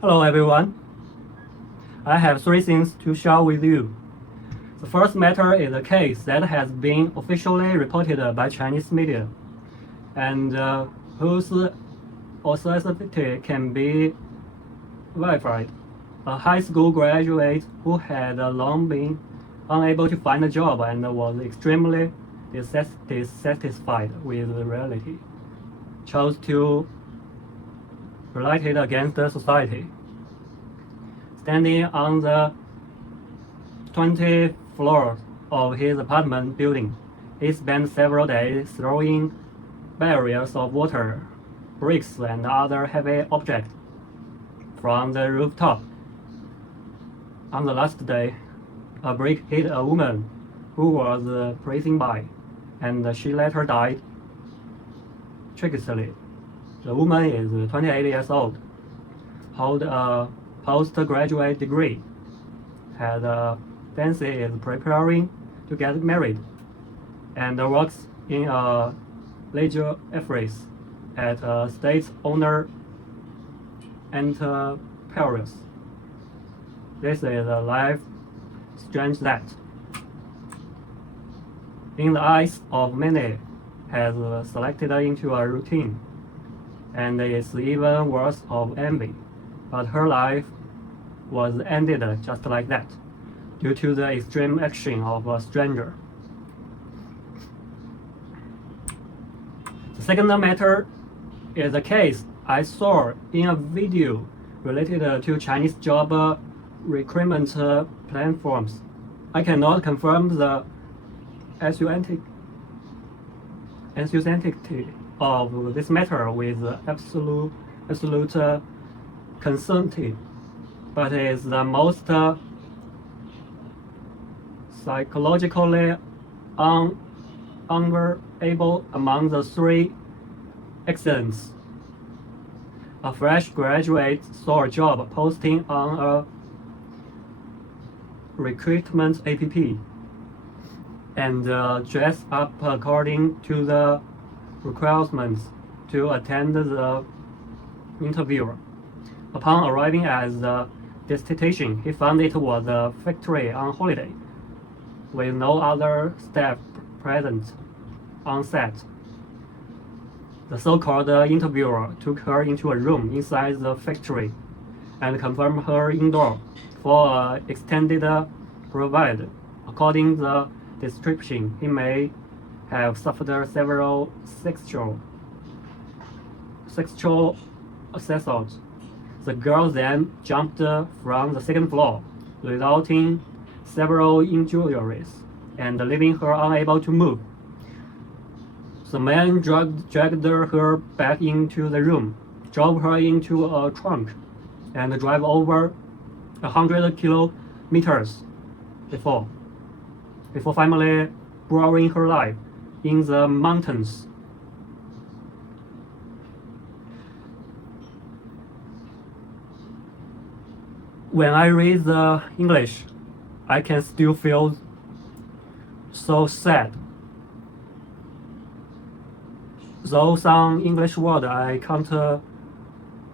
Hello everyone. I have three things to share with you. The first matter is a case that has been officially reported by Chinese media and whose authenticity can be verified. A high school graduate who had long been unable to find a job and was extremely dissatisfied with reality chose to relate it against the society. Standing on the 20th floor of his apartment building, he spent several days throwing barriers of water, bricks, and other heavy objects from the rooftop. On the last day, a brick hit a woman who was passing by, and she later died tragically. The woman is 28 years old, holds a postgraduate degree, has a fiancé, is preparing to get married, and works in a leisure affairs at a state-owned enterprise. This is a life strange that, in the eyes of many, has selected into a routine, and is even worse of envy. But her life was ended just like that, due to the extreme action of a stranger. The second matter is a case I saw in a video related to Chinese job recruitment platforms. I cannot confirm the authenticity of this matter with absolute certainty, but it is the most psychologically unbearable among the three accidents. A fresh graduate saw a job posting on a recruitment app and dressed up according to the requirements to attend the interview. Upon arriving at the destination, he found it was a factory on holiday, with no other staff present on set. The so-called interviewer took her into a room inside the factory and confirmed her indoor for an extended period. According to the description, he may have suffered several sexual assaults. The girl then jumped from the second floor, resulting several injuries and leaving her unable to move. The man dragged her back into the room, drove her into a trunk, and drove over 100 kilometers before finally burying her life in the mountains. When I read the English, I can still feel so sad. Though some English word I can't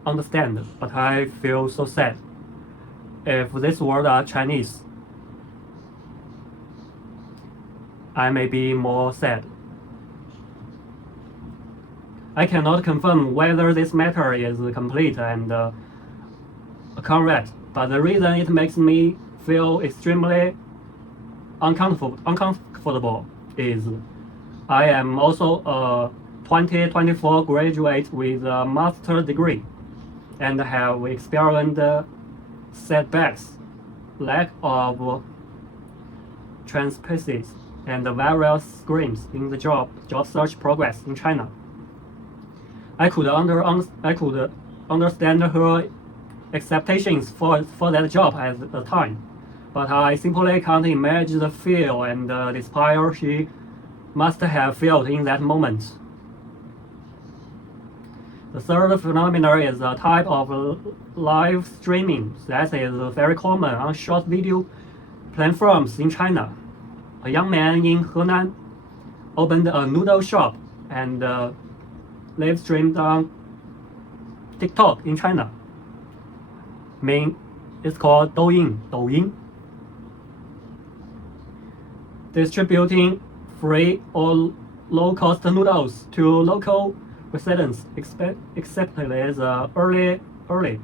understand, but I feel so sad. If this word are Chinese, I may be more sad. I cannot confirm whether this matter is complete and correct, but the reason it makes me feel extremely uncomfortable is I am also a 2024 graduate with a master's degree and have experienced setbacks, lack of transparency, and various screams in the job search progress in China. I could understand her expectations for that job at the time, but I simply can't imagine the fear and despair she must have felt in that moment. The third phenomenon is a type of live streaming that is very common on short video platforms in China. A young man in Henan opened a noodle shop and live streamed on TikTok in China. it's called Douyin. Distributing free or low-cost noodles to local residents, especially the early.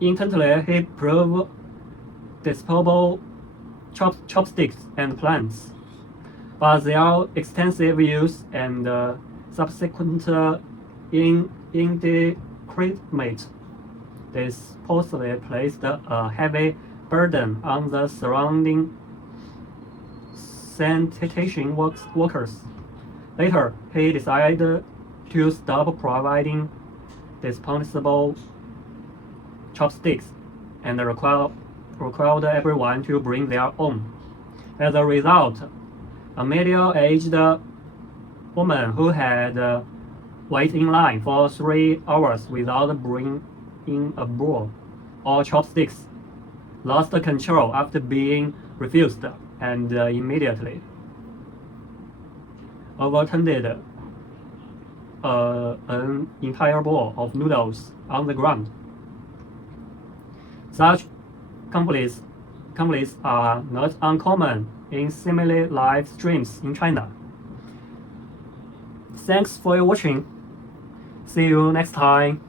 Intently, he proved disposable chopsticks and plants, but their extensive use and subsequent indiscriminate disposal placed a heavy burden on the surrounding sanitation workers. Later, he decided to stop providing disposable chopsticks and required everyone to bring their own. As a result, a middle-aged woman who had waited in line for 3 hours without bringing a bowl or chopsticks lost control after being refused and immediately overturned an entire bowl of noodles on the ground. Such conflicts are not uncommon in similar live streams in China. Thanks for your watching. See you next time.